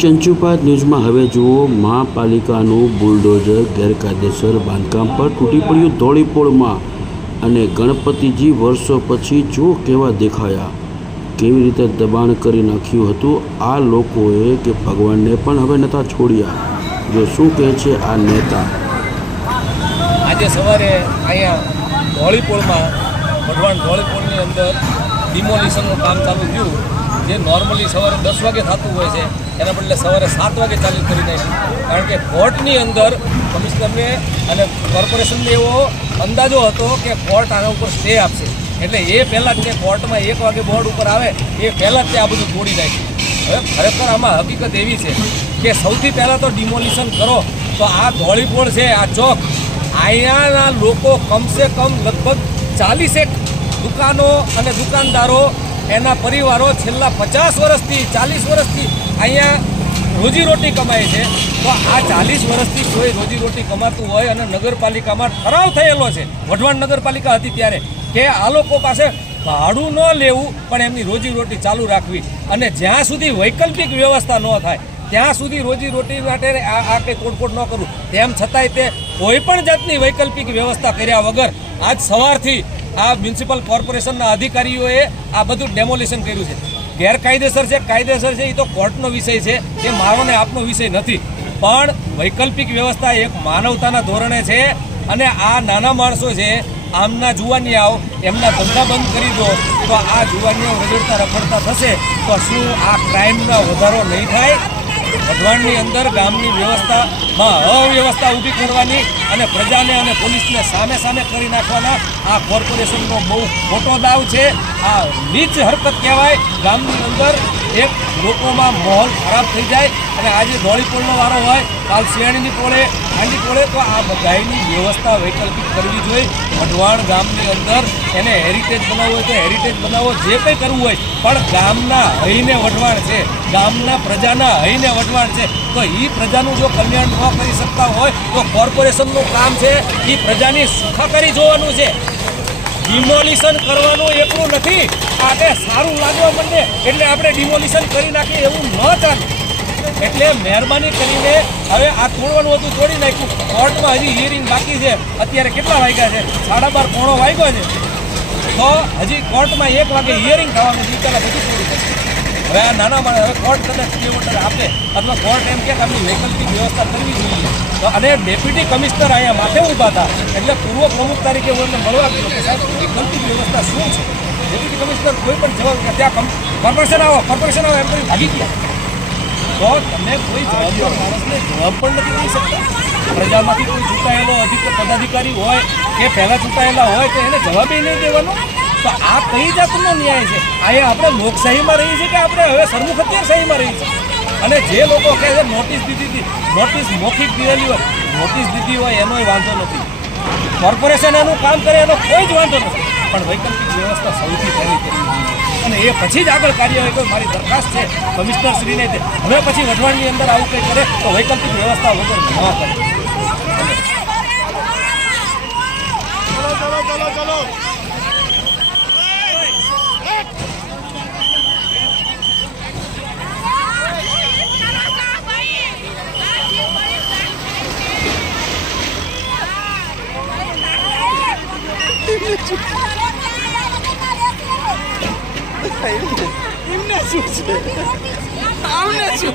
ચંચુપાદ ન્યૂઝમાં હવે જુઓ, મહાપાલિકાનું બુલડોઝર ગેરકાયદેસર બાંધકામ પર તૂટી પડ્યું ધોળીપોળમાં અને ગણપતિજી વર્ષો પછી જો કેવા દેખાયા? કેવી રીતે દબાણ કરી નાખ્યું હતું? આ લોકોએ કે ભગવાનને પણ હવે નહોતા છોડ્યા. જો શું કહે છે આ નેતા? આજે સવારે અહીંયા ધોળીપોળમાં ભગવાન ધોળીપોળની અંદર ડિમોલિશનનું કામ ચાલુ થયું, જે નોર્મલી સવારે દસ વાગે થતું હોય છે. એના બદલે સવારે સાત વાગે ચાલુ કરી નાખ્યું કારણ કે કોર્ટની અંદર કમિશનરને અને કોર્પોરેશનને એવો અંદાજો હતો કે કોર્ટ આના ઉપર સ્ટે આપશે. એટલે એ પહેલાં જ તે કોર્ટમાં એક વાગે બોર્ડ ઉપર આવે, એ પહેલાં જ તે આ બધું તોડી નાખ્યું હવે ખરેખર આમાં હકીકત એવી છે કે સૌથી પહેલાં તો ડિમોલિશન કરો, તો આ ધોળીપોળ છે, આ ચોક. અહીંયાના લોકો કમસે કમ લગભગ ચાલીસેક દુકાનો અને દુકાનદારો, એના પરિવારો છેલ્લા પચાસ વર્ષથી, ચાલીસ વર્ષથી અહીંયા રોજીરોટી કમાય છે. તો આ ચાલીસ વર્ષથી કોઈ રોજીરોટી કમાતું હોય અને નગરપાલિકામાં ઠરાવ થયેલો છે. વઢવાણ નગરપાલિકા હતી ત્યારે કે આ લોકો પાસે ભાડું ન લેવું, પણ એમની રોજીરોટી ચાલુ રાખવી. અને જ્યાં સુધી વૈકલ્પિક વ્યવસ્થા ન થાય, ત્યાં સુધી રોજીરોટી માટે આ આ કંઈ તોડફોડ ન કરવું તેમ છતાંય તે કોઈ પણ જાતની વૈકલ્પિક વ્યવસ્થા કર્યા વગર આજ સવારથી આ મ્યુનિસિપલ કોર્પોરેશનના અધિકારીઓએ આ બધું ડેમોલિશન કર્યું છે. ગેરકાયદેસર છે, કાયદેસર છે એ તો કોર્ટનો વિષય છે, એ મારો ને આપનો વિષય નથી. પણ વૈકલ્પિક વ્યવસ્થા એક માનવતાના ધોરણે છે અને આ નાના માણસો છે, આમના જુવાનિયાઓ એમના ધંધા બંધ કરી દો, તો આ જુવાનિયાઓ રજડતા રખડતા થશે, તો શું આ ક્રાઇમનો વધારો નહીં થાય? વઢવાણની અંદર ગામની વ્યવસ્થામાં અવ્યવસ્થા ઊભી કરવાની અને પ્રજાને અને પોલીસને સામે સામે કરી નાખવાના આ કોર્પોરેશનનો બહુ મોટો દાવ છે. આ નીચ હરકત કહેવાય. ગામની અંદર એક લોકોમાં માહોલ ખરાબ થઈ જાય અને આજે ધોળીપોળનો વારો હોય કાલ શિયાળીની પોળે આંડી પોળે, તો આ બધાયની વ્યવસ્થા વૈકલ્પિક કરવી જોઈએ. વઢવાણ ગામની અંદર એને હેરિટેજ બનાવવું હોય તો હેરિટેજ બનાવવો જે કંઈ કરવું હોય, પણ ગામના હઈને વઢવાણ છે, ગામના પ્રજાના હઈને વઢવાણ છે. તો એ પ્રજાનું જો કલ્યાણ ન કરી શકતા હોય, તો કોર્પોરેશનનું કામ છે એ પ્રજાની સુખાકારી જોવાનું છે. ડિમોલિશન કરવાનું એટલું નથી. આપણે સારું લાગવા માંડે એટલે આપણે ડિમોલિશન કરી નાખીએ એવું ન ચાલે. એટલે મહેરબાની કરીને હવે આ તોડવાનું હતું, તોડી નાખ્યું. કોર્ટમાં હજી હિયરિંગ બાકી છે. અત્યારે કેટલા વાગ્યા છે? સાડા બાર પોણો વાગ્યો છે. તો હજી કોર્ટમાં એક વાગે હિયરિંગ થવાનું છે પહેલાં બધું તોડી નાખ્યું હવે આ નાના માણસ, હવે કોર્ટ કદાચ સ્ટે આપે. અથવા કોર્ટ એમ કે આપણી વૈકલ્પિક વ્યવસ્થા કરવી જોઈએ. અને ડેપ્યુટી કમિશનર અહીંયા માથે ઊભા હતા. એટલે પૂર્વ પ્રમુખ તરીકે હું એમને મળવા ગયો કે સાહેબ વૈકલ્પિક વ્યવસ્થા શું છે? ડેપ્યુટી કમિશનર કોઈ પણ જવાબ કે ત્યાં કોર્પોરેશન આવો કોર્પોરેશન આવો, એમ કરી ભાગી ગયા. તો તમે કોઈ જવાબદાર માણસને જવાબ પણ નથી દઈ શકતા. પ્રજામાંથી કોઈ ચૂંટાયેલો અધિક, પદાધિકારી હોય કે પહેલાં ચૂંટાયેલા હોય તો એને જવાબી નહીં દેવાનો. તો આ કઈ જાતનો ન્યાય છે? અહીંયા આપણે લોકશાહીમાં રહીએ છીએ કે આપણે હવે સરમુખ શાહીમાં રહીએ છીએ? અને જે લોકો કહે છે, નોટિસ દીધી હતી. નોટિસ મૌખિક દીધેલી હોય, નોટિસ દીધી હોય, એનોય વાંધો નથી. કોર્પોરેશન એનું કામ કરે, એનો કોઈ જ વાંધો નથી. પણ વૈકલ્પિક વ્યવસ્થા સૌથી પહેલી કરવી જોઈએ. અને એ પછી જ આગળ કાર્યવાહી કોઈ મારી દરખાસ્ત છે કમિશનર શ્રીને તે હવે પછી વઢવાણની અંદર આવું કંઈ કરે, તો વૈકલ્પિક વ્યવસ્થા વગર ન કરે. એમને શું છે અમને શું